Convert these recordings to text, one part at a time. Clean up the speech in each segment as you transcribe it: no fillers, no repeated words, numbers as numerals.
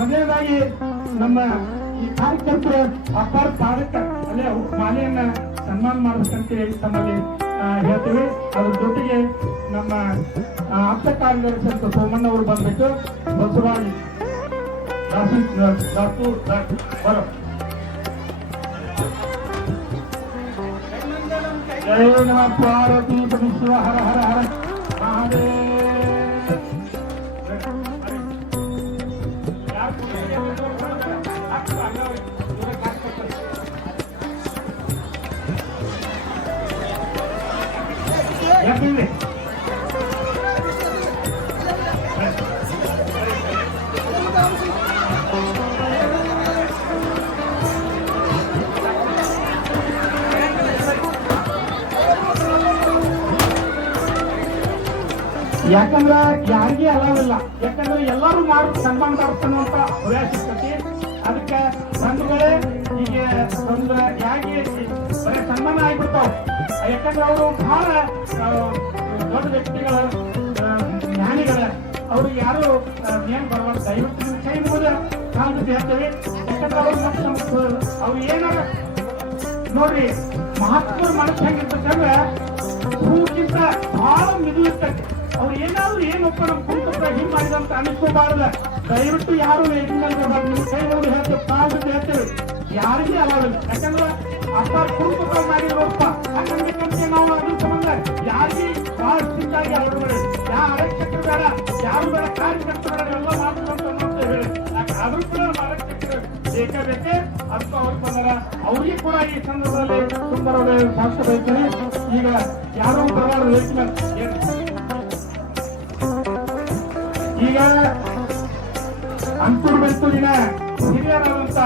ಮೊದಲನೇದಾಗಿ ನಮ್ಮ ಈ ಕಾರ್ಯಕರ್ತರು ಅಪಾರ ಪಾದಕ ಅಲ್ಲೇ ಮಾಲೆಯನ್ನ ಸನ್ಮಾನ ಮಾಡ್ಬೇಕಂತೇಳಿ ತಮ್ಮಲ್ಲಿ ಹೇಳ್ತೀವಿ. ಅದ್ರ ಜೊತೆಗೆ ನಮ್ಮ ಆಪ್ತ ಕಾರ್ಯದರ್ಶಿ ಅಂತ ಸೋಮಣ್ಣ ಅವರು ಬಂದ್ಬಿಟ್ಟು ಬಸವರಾಜ್ ಜಯ ನಮ ಪಾರ್ವತಿ ಪರಮೇಶ್ವರ ಹರ ಹರ ಹರ ಮಹಾದೇವ. ಯಾಕಂದ್ರೆ ಯಾಕಂದ್ರ ಯಾರಿಗೆ ಅಲಾವಿಲ್ಲ, ಯಾಕಂದ್ರೆ ಎಲ್ಲರೂ ಸನ್ಮಾನ ಮಾಡ್ತಾನಂತ ಹವ್ಯಾಸ ಇರ್ತೈತಿ. ಅದಕ್ಕೆ ಬಂಧುಗಳೇ ಹೀಗೆ ಬಂದ್ರ ಯಾಕೆ ಬರೀ ಸನ್ಮಾನ ಆಗ್ಬಿಡ್ತಾವ, ಯಾಕಂದ್ರೆ ಅವರು ಬಹಳ ದೊಡ್ಡ ವ್ಯಕ್ತಿಗಳ ಜ್ಞಾನಿಗಳ ಅವ್ರಿಗೆ ಯಾರು ಏನ್ ಬರಬಾರ್ದು. ದಯವಿಟ್ಟು ನಿಮ್ಮ ಕೈ ಮುಗಿದ ಕಾಲದ ಹೇಳ್ತೇವೆ. ಯಾಕಂದ್ರೆ ಅವ್ರು ಮತ್ತೆ ಅವ್ರು ಏನಾರ ನೋಡ್ರಿ ಮಹಾತ್ಮರ ಮನಸ್ಸು ಹೆಂಗಿರ್ತಕ್ಕಂದ್ರೆ ಹೂಗಿಂತ ಬಹಳ ಮಿದು ಇರ್ತೈತಿ. ಅವ್ರು ಏನಾದ್ರು ಏನಪ್ಪ ನಮ್ ಕುಟುಂಬ ಹಿಂಗ್ ಮಾಡಿದಂತ ಅನಿಸ್ಕೋಬಾರ್ದ. ದಯವಿಟ್ಟು ಯಾರು ನಿಮ್ಮ ಕೈ ನೋಡಿ ಹೇಳ್ತೇವೆ, ಕಾಲದ ಹೇಳ್ತೇವೆ, ಯಾರಿಗೆ ಅಲಾವಿಲ್ಲ. ಯಾಕಂದ್ರೆ ಅಪ್ಪ ಕುಟುಂಬ ಮಾಡಿರೋಪ್ಪ ಹಂಗಂದ್ರೆ ನಾವು ಅದ್ರ ಸಂಬಂಧ ಯಾರಿಗೆ ಬಹಳ ಚಿಂತಾಗಿ ಅವರುಗಳು ಯಾವ ಆರಕ್ಷಕರು ಬೇಡ, ಯಾರು ಬೇಡ, ಕಾರ್ಯಕರ್ತರು ಬೇಡ, ಎಲ್ಲ ಮಾಡ್ಕೊಂಡು ಅಂತ ಹೇಳಿ ಆದ್ರೂ ಕೂಡ ಆರಕ್ಷಕರು ಬೇಕೇ. ಅದಕ್ಕೂ ಅವ್ರು ಬಂದಾರ, ಅವ್ರಿಗೆ ಕೂಡ ಈ ಸಂದರ್ಭದಲ್ಲಿ ಸುಂದರ ಸಾಕ್ಷ್ಯ ಬಯಸ್ತಾರೆ. ಈಗ ಯಾರು ಬರಬಾರ್ದು ಹೇಳ್ತೀನಿ. ಈಗ ಅಂತೂರು ಬೆಂತೂರಿನ ಹಿರಿಯರಾದಂತ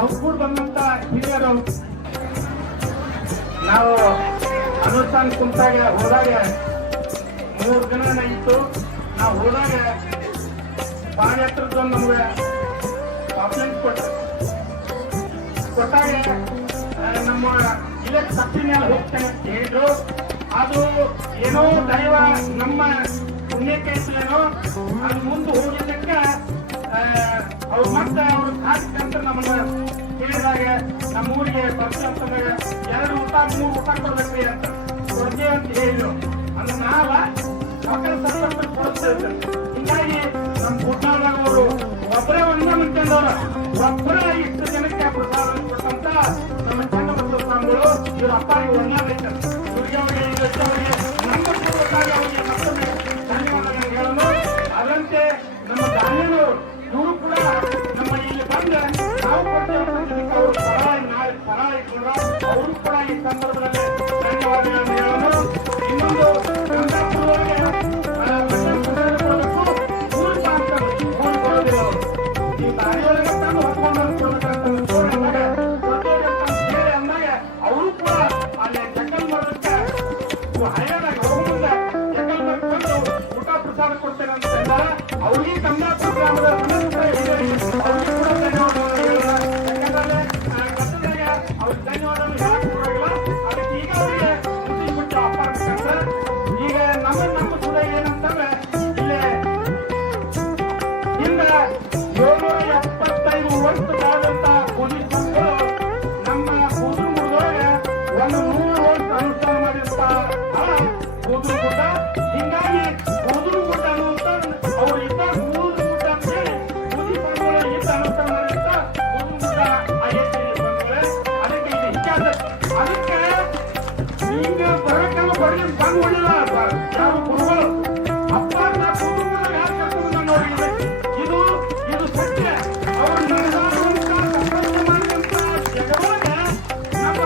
ಅವ್ರು ಕೂಡ ಬಂದಂತ ಹಿರಿಯರು ನಾವು ಅನುಷ್ಠಾನ ಕುಂತಾಗ ಹೋದಾಗ 3 ದಿನ ಇತ್ತು. ನಾವು ಹೋದಾಗ ಪಾದಯಾತ್ರದ್ದು ನಮ್ಗೆ ಕಾಂಪ್ಲೇಂಟ್ ಕೊಟ್ಟಾಗ ನಮ್ಮ ಇಲ್ಲೇ ತಪ್ಪಿ ಮೇಲೆ ಹೋಗ್ತೇನೆ ಅಂತ ಹೇಳಿದ್ರು. ಅದು ಏನೋ ದೈವ ನಮ್ಮ ಪುಣ್ಯಕ್ಕೆ ಇತ್ತೇನೋ ಅದು ಮುಂದೆ ಹೋಗಿದ್ದಕ್ಕೆ ಅವ್ರು ಮತ್ತೆ ಅವ್ರ ಕಾರ್ಯಕರ್ತ ನಮ್ಮನ್ನ ಕೇಳಿದಾಗ ನಮ್ಮ ಊರಿಗೆ ಬರ್ತೀವಿ ಅಂತಂದಾಗ 2 ಊಟ 3 ಊಟ ಕೊಡ್ಬೇಕ್ರಿ ಅಂತ ಕೊಡ್ತೇವೆ ಅಂತ ಹೇಳಿದ್ರು. ಅಂದ್ರೆ ನಾವ ಮಕ್ಕಳ ಸಂದರ್ಭ ಕೊಡ್ತೇವೆ. ಹೀಗಾಗಿ ನಮ್ಮ ಕುಟ್ನಾಳದಾಗ ಅವರು ಒಬ್ಬರೇ ಒಂದೇ ಮುಂಚೆದವ್ರು ಒಬ್ಬರೇ ಇಷ್ಟು ಜನಕ್ಕೆ ಪ್ರಸಾದ ಕೊಟ್ಟಂತ ನಮ್ಮ ಚನ್ನಬಸವ ಸ್ವಾಮಿಗಳು ಇವ್ರ ಅಪ್ಪಾರಿಗೆ ಒಂದಾಗೈತೆ. ಇವ್ರಿಗೆ ಅವರಿಗೆ ನಮ್ಮ ಪೂರ್ವಕಾರಿ ಅವರಿಗೆ ಮತ್ತೊಮ್ಮೆ ಧನ್ಯವಾದಗಳನ್ನು ಹೇಳೋದು. ಅದರಂತೆ ನಮ್ಮ ಧಾನ್ಯನವರು ಇವರು ಕೂಡ ನಮ್ಮ ಇಲ್ಲಿ ಬಂದ ನಾವು ಕೊಡ್ತೇವೆ ಅವರು ಪರ ಇಟ್ಕೊಂಡ್ರ ಅವರು ಕೂಡ ಈ ಸಂದರ್ಭದಲ್ಲಿ ಧನ್ಯವಾದಗಳನ್ನು ಹೇಳೋದು. ಇನ್ನೊಂದು ಈ ದಾರಿಯೊಳಗೆ ತಂದು ಹೊತ್ಕೊಂಡು ಕೊಡ್ಬೇಕಂತ ಅಂದಾಗ ಅವರು ಕೂಡ ಅಲ್ಲಿ ಜಕ್ಕಲ್ ಮಾಡೋದಕ್ಕೆ ಹೈರಾಣಾಗಿ ಹೋಗುವುದಿಲ್ಲ. ಜಕ್ಕಲ್ ಮಾಡ್ಕೊಂಡು ಊಟ ಪ್ರಸಾದ ಕೊಡ್ತೇನೆ ಅಂತ ಹೇಳಿದಾರೆ. ಅವ್ರಿಗೆ ಕಮಲಾಪುರ ಗ್ರಾಮದ ಅವ್ರಿಗೆ ಕೂಡ ಧನ್ಯವಾದಗಳು ಹೇಳೋಣ. ಯಾಕಂದ್ರೆ ಕಟ್ಟದಾಗ ಅವ್ರಿಗೆ ಧನ್ಯವಾದಗಳು ಹೇಳಕ್ ಬರೋಲ್ಲ. ಅದಕ್ಕೆ ಈಗ ಅವರಿಗೆ ಬಿಟ್ಟು ಅಪ್ಪ ಈಗ ನಮ್ಮ ಸುದ ಏನಂತಂದ್ರೆ ಇಲ್ಲೇ ಹಿಂದೆ 775 ವರ್ಷಗಳಾದಂತ ಪೊಲೀಸರು ನಮ್ಮ ಕೂದಲುಗುಡ್ಡೊಳಗೆ 100 ವರ್ಷ ಅನುಷ್ಠಾನ ಮಾಡಿರ್ತಾರ ಕೂದಲುಗುಡ್ಡ. ಹಿಂಗಾಗಿ ಕೂದಲುಗುಡ್ಡ ಅನ್ನುವಂತ ಅವ್ರು ಇದ್ದ ಕೂದಲುಗುಡ್ಡ ಅಂತ ಹೇಳಿ ಕೂದಿ ಬಂಧುಗಳು ಇದ್ದ ಅನುಷ್ಠಾನ ಮಾಡಿರ್ತ ಕೂದಲುಗುಡ್ಡ ಆಗೈತೆ ಬಂಧುಗಳೇ. ಅದಕ್ಕೆ ಇದು ಇತಿಹಾಸ. ಅದಕ್ಕೆ ಈಗ ಬರಬೇಕಲ್ಲ ಬರಲಿ ಬಂದ್ ಹೊಡಿಲ್ಲ ಯಾವ ಗುರುಗಳು ಅಪ್ಪ ನಾ ಕೂದಲುಗುಡ್ಡ ಯಾರು ಕರ್ಕೊಂಡು ನೋಡಿ. ಇದು ಸತ್ಯ. ಅವ್ರು ನಡೆದಾಡುವಂತ ಸಂಬಂಧ ಮಾಡಿದಂತ ಜಗವಾಗ ನಮ್ಮ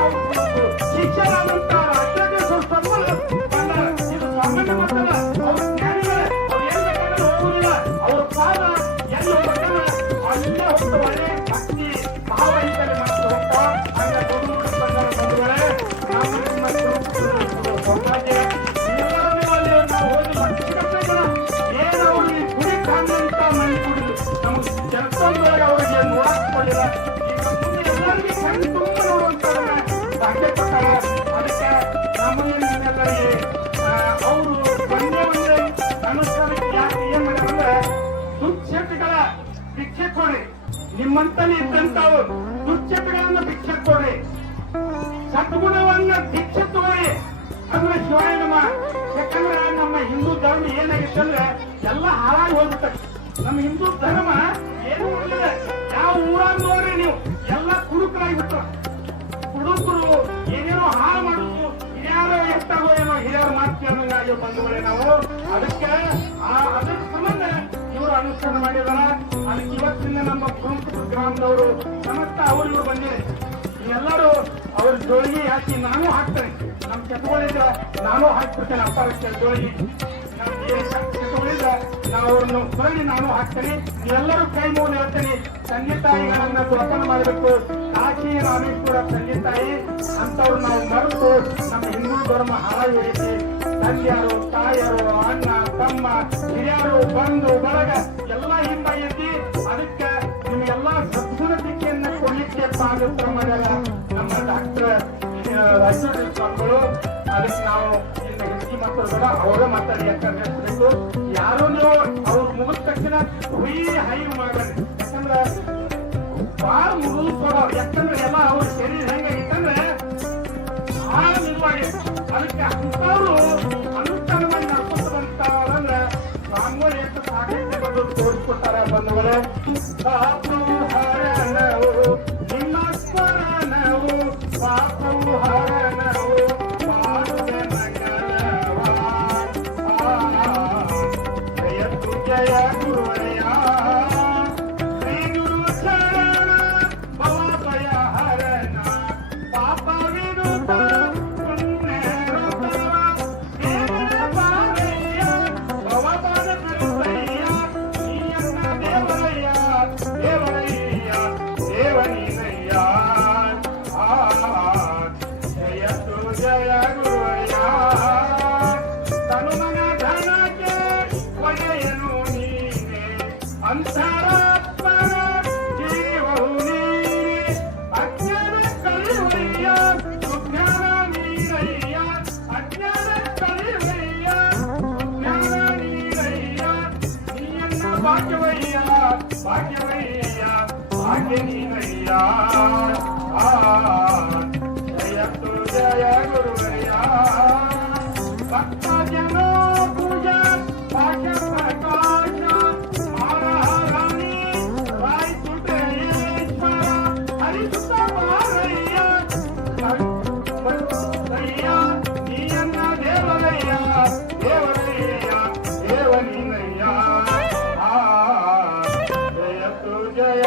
ಶಿಕ್ಷರಾದಂತ ರಾಷ್ಟ್ರಾಧ್ಯಕ್ಷ ಸ್ವಾಮಿಗಳು ಬಂದಾರ. ಇದು ಸಾಮಾನ್ಯ ಮಾತಲ್ಲ. ಅವ್ರ ಜ್ಞಾನಿಗಳೇ. ಅವ್ರು ಏನ್ ಬೇಕಾದ್ರೆ ಹೋಗುದಿಲ್ಲ. ಅವ್ರ ಪಾದ ಎಲ್ಲಿ ಹೋಗ್ಬೇಕಲ್ಲ ಅಲ್ಲೇ ಹೋಗ್ತವರೆ. ಭಕ್ತಿ ಭಾವ ಇದ್ದರೆ ಮತ್ತೆ ಹೋಗ್ತಾವ. ಹಂಗ ಬಂಧುಗಳೇ ನಾವು ನಿಮ್ಮ ಸೌಭಾಗ್ಯ ಎಲ್ಲರನ್ನೂ ಅಲ್ಲಿ ನಾವು ಹೋಗಿ ನಿಮ್ಮಂತನೇ ಇದ್ದಂತಾವು ದುಶ್ಚಟಗಳನ್ನ ಭಿಕ್ಷೆ ಕೊಡ್ರಿ, ಸದ್ಗುಣವನ್ನ ಭಿಕ್ಷೆ ತಗೋರಿ ಅಂದ್ರೆ ಶಿವಾಯ ನಮ. ಯಾಕಂದ್ರೆ ನಮ್ಮ ಹಿಂದೂ ಧರ್ಮ ಏನಾಗಿತ್ತು ಅಂದ್ರೆ ಎಲ್ಲ ಹಾಳಾಗಿ ಹೋಗ್ಬಿಟ್ಟೆ. ನಮ್ಮ ಹಿಂದೂ ಧರ್ಮ ಏನು ಉಳಿದಿದೆ? ಯಾವ ಊರಾಗ ನೋಡ್ರಿ ನೀವು ಎಲ್ಲ ಕುಡುಕರಾಗಿಬಿಟ್ರು. ಕುಡುಕರು ಏನೇನೋ ಹಾಳು ಮಾಡುದು, ಹಿರಿಯರ ಎಷ್ಟಾಗೋ ಏನೋ ಹಿರಿಯರ ಮಾತು ಕೇಳಂಗಾಗಿ ಬಂಧುಗಳೇ ನಾವು ಅದಕ್ಕೆ ಅದರ ಸಂಬಂಧ ಇವರು ಅನುಷ್ಠಾನ ಮಾಡಿದಾರ. ಅದಕ್ಕೆ ಇವತ್ತಿನ ನಮ್ಮ ಕುರುಂಪುರ ಗ್ರಾಮದವರು ಸಮಸ್ತ ಅವರು ಇವರು ಬಂದಿದೆ. ಎಲ್ಲರೂ ಅವ್ರ ಜೋಳಿಗೆ ಹಾಕಿ ನಾನು ಹಾಕ್ತೇನೆ. ನಮ್ಮ ಕೆತ್ತುಗಳಿಂದ ನಾನು ಹಾಕ್ಬಿಡ್ತೇನೆ. ಅಪ್ಪ ಜೋಳಿಗೆ ಕೆತ್ತುಗಳಿಂದ ನಾವು ಅವ್ರನ್ನು ಹೊರಗೆ ನಾನು ಹಾಕ್ತೇನೆ. ಎಲ್ಲರೂ ಕೈ ಮುಗಿದು ಹೇಳ್ತೇನೆ, ತಂದೆ ತಾಯಿಗಳನ್ನ ಜೋಪಾನ ಮಾಡಬೇಕು. ಕಾಶಿ ರಾಮೇಶ್ವರ ತಂದೆ ತಾಯಿ ಅಂತವ್ರು ನಾವು ಮರೆತು ನಮ್ಮ ಹಿಂದೂ ಧರ್ಮ ಹಾಳಾಗಿ ಹೊಡಿಸಿ ತಂದೆಯರು ತಾಯಿಯರು ಅಣ್ಣ ತಮ್ಮ ಹಿರಿಯರು ಬಂಧು ಬಳಗ ಎಲ್ಲ ಹಿಂದಾಗೈತಿ. ಅದಕ್ಕೆ ನಿಮ್ಗೆಲ್ಲ ಸದ್ಗುಣ ಶಿಕ್ಷೆಯನ್ನ ಕೊಡ್ಲಿಕ್ಕೆ ಪಾದತ್ರ ಮಾಡ್ಯಾರ ನಮ್ಮ ಡಾಕ್ಟರ್ ರಾಜೇಶ್ವರಿ ಸ್ವಾಮಿಗಳು. ಅದಕ್ಕೆ ನಾವು ಇನ್ನು ಹೆಚ್ಚಿಗೆ ಮಾತಾಡೋಣ, ಅವರ ಮಾತಾಡಿ ಯಾಕಂದ್ರೆ ಯಾರು ನೀವು ಅವ್ರು ಮುಗಿದ ತಕ್ಷಣ ಹುಯಿ ಹೈ ಮಾಡ್ರಿ. ಯಾಕಂದ್ರೆ ಬಾಳ ಮುಗಿದು ಕೊಡೋರು. ಯಾಕಂದ್ರೆ ಎಲ್ಲ ಅವ್ರ ಶರೀರ ಹೆಂಗಾಗಿತ್ತಂದ್ರೆ ಬಹಳ ನಿಲ್ವಾಗಿ. ಅದಕ್ಕೆ ಅಂತವ್ರು ಅನುಷ್ಠಾನ ಮಾಡಿ ನಡ್ಕೊಂಡ್ಬಂತಾರಂದ್ರೆ ಸ್ವಾಮಿಗಳು ಎಷ್ಟು ಸಾಕಷ್ಟು ಬಂದು ತೋರಿಸ್ಕೊಡ್ತಾರ ಬಂಧುಗಳೇ. ಪಾಪು ಹರಣವು ನಿಮ್ಮ ಸ್ಮರಣವು, ಪಾಪು ಹರಣವು ಮಾಡುವೆ ಮಂಗಲವ. ಜಯತು ಜಯ ಗುರುವಯ್ಯ, ಶ್ರೀ ಗುರು ಶರಣ ಭವಭಯ ಹರಣ, ಪಾಪ ವಿನುತ ಪುಣ್ಯ ರೂಪವ, ದೇವರ ಬಾರಯ್ಯ ಭವಪಾದ ಕರುತಯ್ಯ, ನೀಯನ್ನ ದೇವರಯ್ಯ ದೇವರಯ್ಯ ದೇವನೀನಯ್ಯ. ಜಯತು ಜಯ ಗುರುವಯ್ಯ, ತನುಮನ ಧನಕ್ಕೆ ಒಡೆಯನು ನೀನೆ, ಅಂತರಾತ್ಮನ ಜೀವವು ನೀನೆ, ಅಜ್ಞಾನ ಕಲಿವಯ್ಯ ಸುಜ್ಞಾನ ನೀರಯ್ಯ, ಅಜ್ಞಾನ ಕಲಿವಯ್ಯ ಸುಜ್ಞಾನ ನೀರಯ್ಯ, ನೀಯನ್ನ ಭಾಗ್ಯವಯ್ಯ ಭಾಗ್ಯವಯ್ಯ ಭಾಗ್ಯ ನೀನಯ್ಯ. ಜಯತು ಜಯ ಗುರುವಯ್ಯ, ಭಕ್ತ ಜನ ಪೂಜಾ ಭಾಗ್ಯ ಪ್ರಕಾಶ ಮಾರಹರಾಣಿ ರಾಯಚೂಟೇಶ್ವರ ಹರಿಸುತ್ತ ಮಾರಯ್ಯ ಭಕ್ತಯ್ಯ, ನೀಯನ್ನ ದೇವರಯ್ಯ ದೇವರಯ್ಯ ದೇವನೀನಯ್ಯ. ಜಯತು ಜಯ